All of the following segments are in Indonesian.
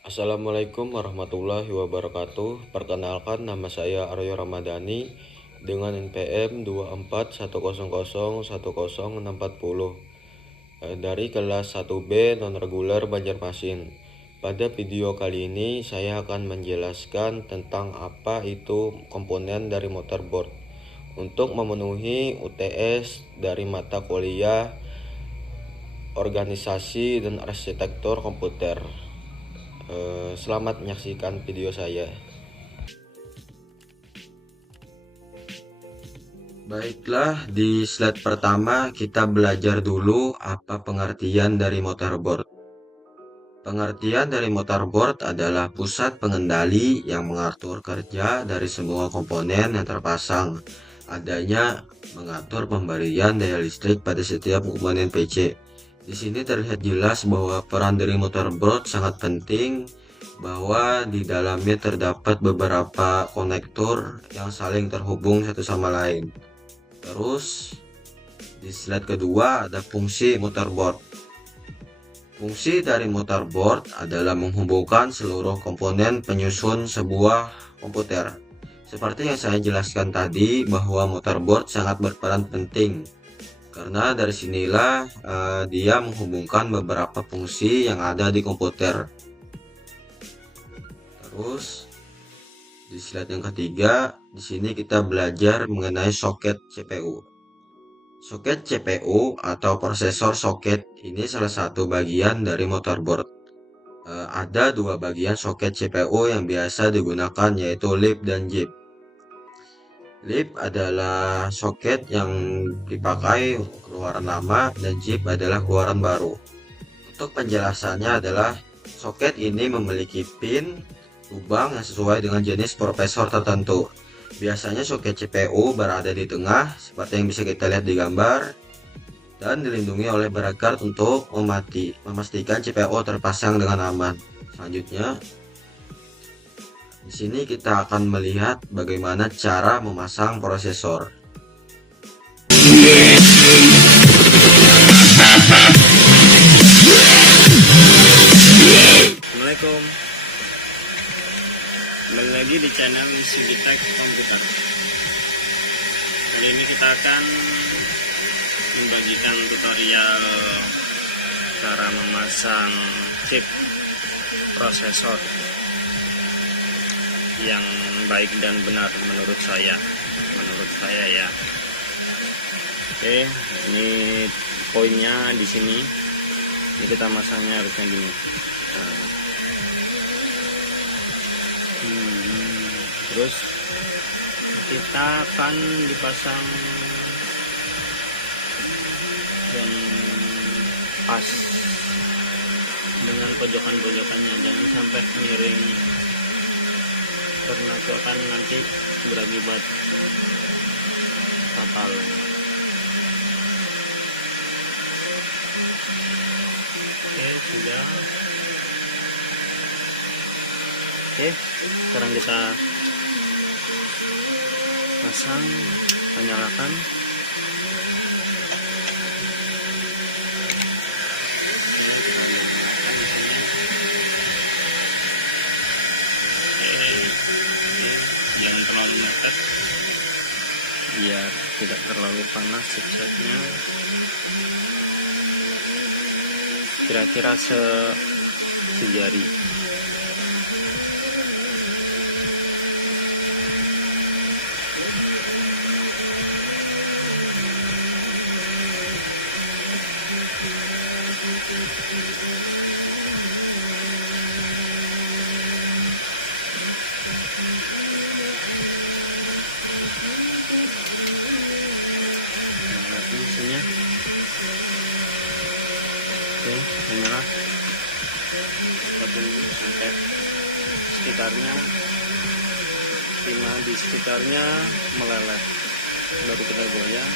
Assalamualaikum warahmatullahi wabarakatuh. Perkenalkan, nama saya Aryo Ramadhani dengan NPM 24100100640 dari kelas 1B non-reguler Banjarmasin. Pada video kali ini saya akan menjelaskan tentang apa itu komponen dari motherboard untuk memenuhi UTS dari mata kuliah Organisasi dan Arsitektur Komputer. Selamat menyaksikan video saya. Baiklah, di slide pertama kita belajar dulu apa pengertian dari motherboard. Pengertian dari motherboard adalah pusat pengendali yang mengatur kerja dari semua komponen yang terpasang. Adanya mengatur pemberian daya listrik pada setiap komponen PC. Di sini terlihat jelas bahwa peran dari motherboard sangat penting, bahwa di dalamnya terdapat beberapa konektor yang saling terhubung satu sama lain. Terus di slide kedua ada fungsi motherboard. Fungsi dari motherboard adalah menghubungkan seluruh komponen penyusun sebuah komputer. Seperti yang saya jelaskan tadi, bahwa motherboard sangat berperan penting karena dari sinilah dia menghubungkan beberapa fungsi yang ada di komputer. Terus di slide yang ketiga, di sini kita belajar mengenai soket CPU. Soket CPU atau prosesor soket ini salah satu bagian dari motherboard. Ada dua bagian soket CPU yang biasa digunakan, yaitu lip dan jip. Lip adalah soket yang dipakai keluaran lama dan jip adalah keluaran baru. Untuk penjelasannya adalah soket ini memiliki pin lubang yang sesuai dengan jenis prosesor tertentu. Biasanya soket CPU berada di tengah seperti yang bisa kita lihat di gambar dan dilindungi oleh bracket untuk memastikan CPU terpasang dengan aman. Selanjutnya, di sini kita akan melihat bagaimana cara memasang prosesor. Assalamualaikum. Kembali lagi di channel Sigitek Komputer. Kali ini kita akan membagikan tutorial cara memasang chip prosesor yang baik dan benar menurut saya ya. Oke, ini poinnya di sini. Ini kita masangnya harusnya gini. Terus kita akan dipasang dan pas dengan pojokan-pojokannya, jangan sampai miring karena itu akan nanti berakibat fatal. Oke, sudah. Oke, sekarang kita pasang, nyalakan. Jangan terlalu mepet biar tidak terlalu panas chipsetnya. Kira-kira sejari. Mesinnya oke, menyala. Kita tunggu sampai sekitarnya di sekitarnya meleleh, baru kita goyang.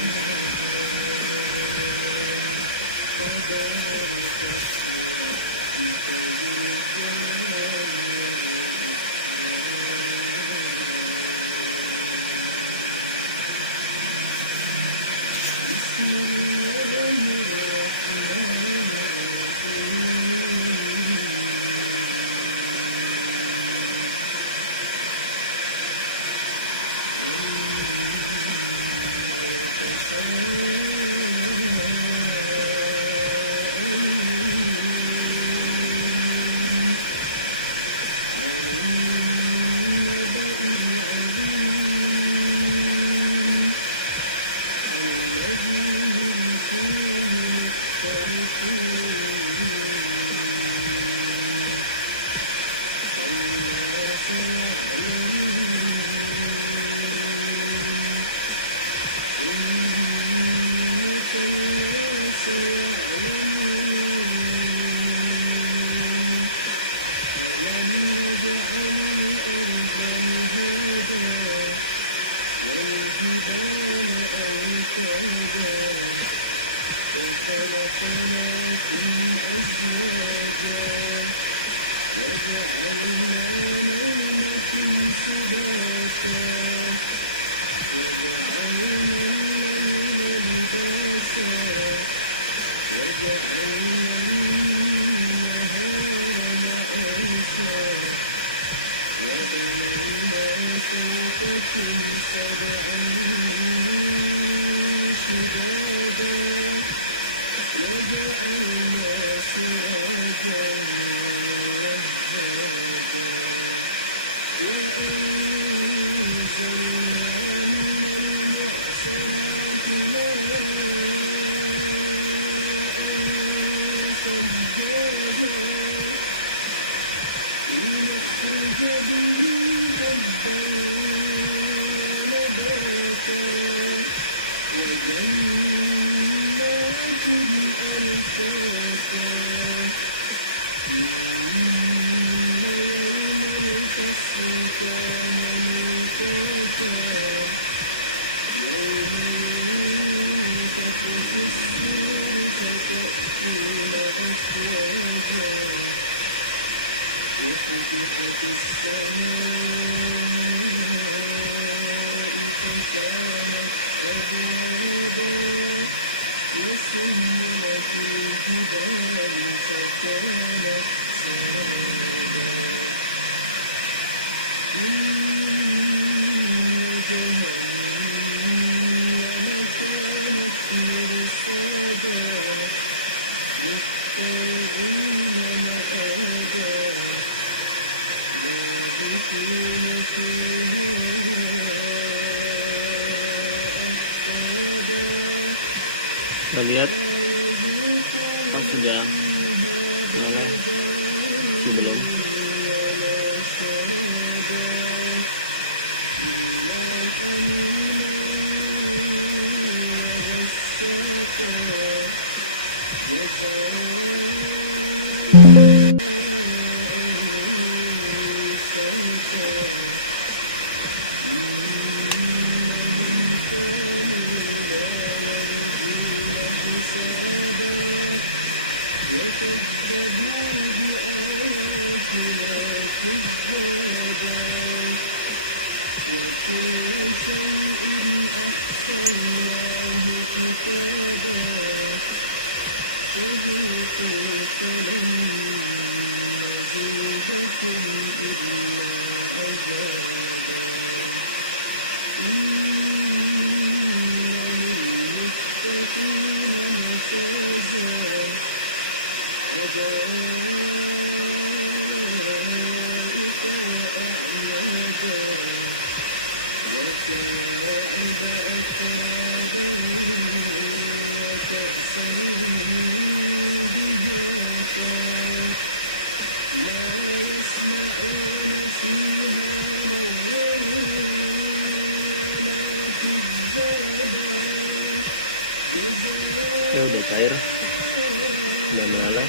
Kita lihat apa sudah mulai belum. Oke, udah cair, udah melalai.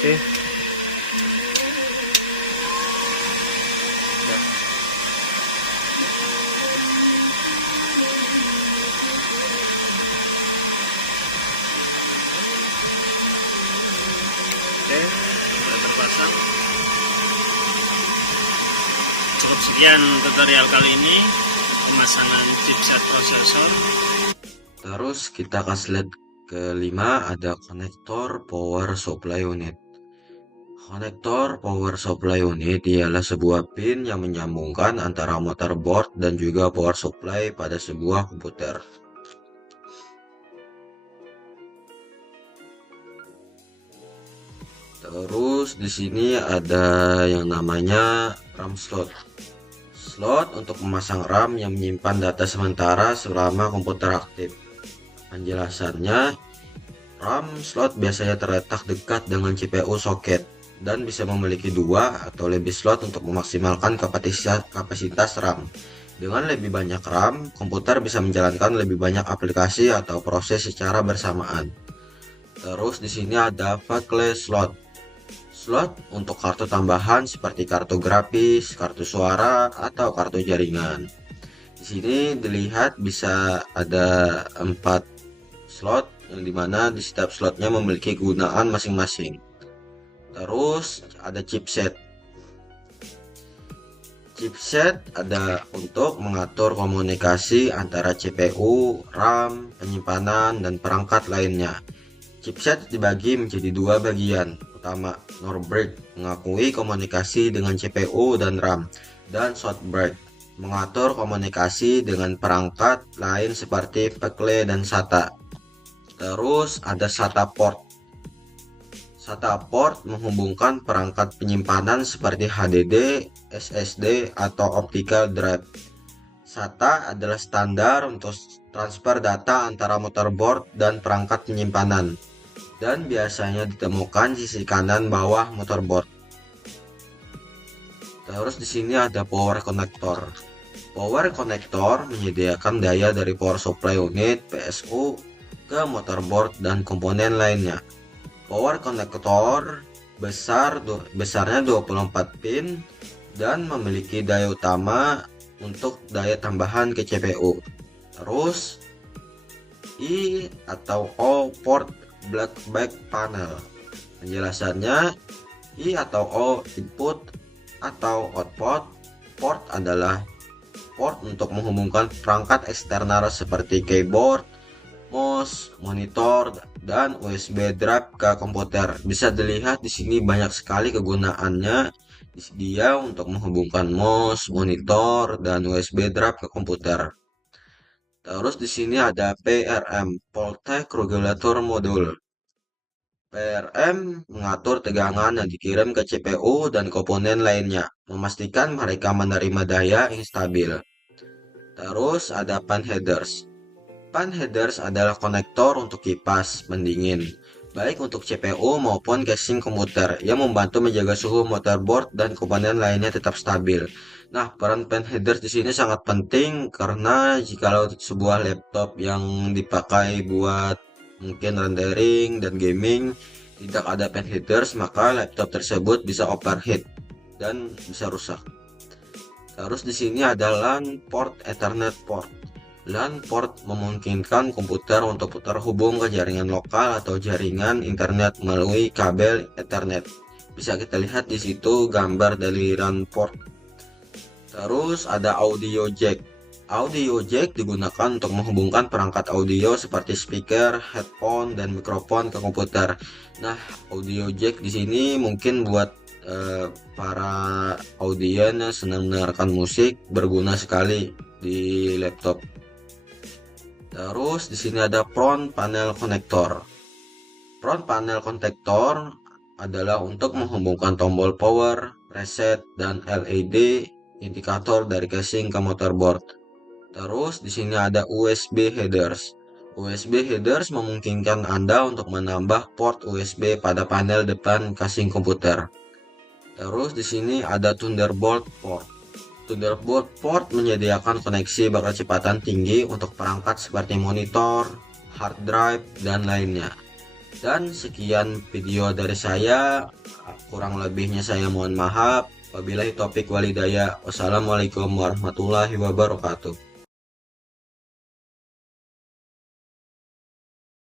Oke. Oke, sudah terpasang. Cukup sekian tutorial kali ini pemasangan chipset prosesor. Terus kita ke slide kelima, ada konektor power supply unit. Konektor power supply unit ialah sebuah pin yang menyambungkan antara motherboard dan juga power supply pada sebuah komputer. Terus di sini ada yang namanya RAM slot. Slot untuk memasang RAM yang menyimpan data sementara selama komputer aktif. Penjelasannya, RAM slot biasanya terletak dekat dengan CPU soket dan bisa memiliki 2 atau lebih slot untuk memaksimalkan kapasitas RAM. Dengan lebih banyak RAM, komputer bisa menjalankan lebih banyak aplikasi atau proses secara bersamaan. Terus di sini ada Fakle slot. Slot untuk kartu tambahan seperti kartu grafis, kartu suara, atau kartu jaringan. Di sini dilihat bisa ada 4 slot yang dimana di setiap slotnya memiliki kegunaan masing-masing. Terus ada chipset. Chipset ada untuk mengatur komunikasi antara CPU, RAM, penyimpanan, dan perangkat lainnya. Chipset dibagi menjadi dua bagian utama, NOR break mengakui komunikasi dengan CPU dan RAM, dan short break mengatur komunikasi dengan perangkat lain seperti Fakle dan SATA. Terus ada SATA port. SATA port menghubungkan perangkat penyimpanan seperti HDD, SSD, atau optical drive. SATA adalah standar untuk transfer data antara motherboard dan perangkat penyimpanan, dan biasanya ditemukan di sisi kanan bawah motherboard. Terus di sini ada power connector. Power connector menyediakan daya dari power supply unit PSU ke motherboard dan komponen lainnya. Power connector besarnya 24 pin dan memiliki daya utama untuk daya tambahan ke CPU. Terus I atau O port back panel. Penjelasannya, I atau O input atau output. Port adalah port untuk menghubungkan perangkat eksternal seperti keyboard, mouse, monitor, dan USB drive ke komputer. Bisa dilihat di sini banyak sekali kegunaannya. Dia untuk menghubungkan mouse, monitor, dan USB drive ke komputer. Terus di sini ada PRM, Voltage Regulator Module. PRM mengatur tegangan yang dikirim ke CPU dan komponen lainnya, memastikan mereka menerima daya yang stabil. Terus ada fan headers. Fan headers adalah konektor untuk kipas pendingin, baik untuk CPU maupun casing komputer, yang membantu menjaga suhu motherboard dan komponen lainnya tetap stabil. Nah, peran fan headers di sini sangat penting karena jikalau sebuah laptop yang dipakai buat mungkin rendering dan gaming tidak ada fan headers, maka laptop tersebut bisa overheat dan bisa rusak. Terus di sini ada LAN port, Ethernet port. LAN port memungkinkan komputer untuk terhubung ke jaringan lokal atau jaringan internet melalui kabel Ethernet. Bisa kita lihat di situ gambar dari LAN port. Terus ada audio jack. Audio jack digunakan untuk menghubungkan perangkat audio seperti speaker, headphone, dan mikrofon ke komputer. Nah, audio jack di sini mungkin buat para audien yang senang mendengarkan musik berguna sekali di laptop. Terus di sini ada front panel connector. Front panel connector adalah untuk menghubungkan tombol power, reset, dan LED indikator dari casing ke motherboard. Terus di sini ada USB headers. USB headers memungkinkan Anda untuk menambah port USB pada panel depan casing komputer. Terus di sini ada Thunderbolt port. Thunderbolt port menyediakan koneksi berkecepatan tinggi untuk perangkat seperti monitor, hard drive, dan lainnya. Dan sekian video dari saya, kurang lebihnya saya mohon maaf. Wabillahi taufiq walhidayah. Wassalamualaikum warahmatullahi wabarakatuh.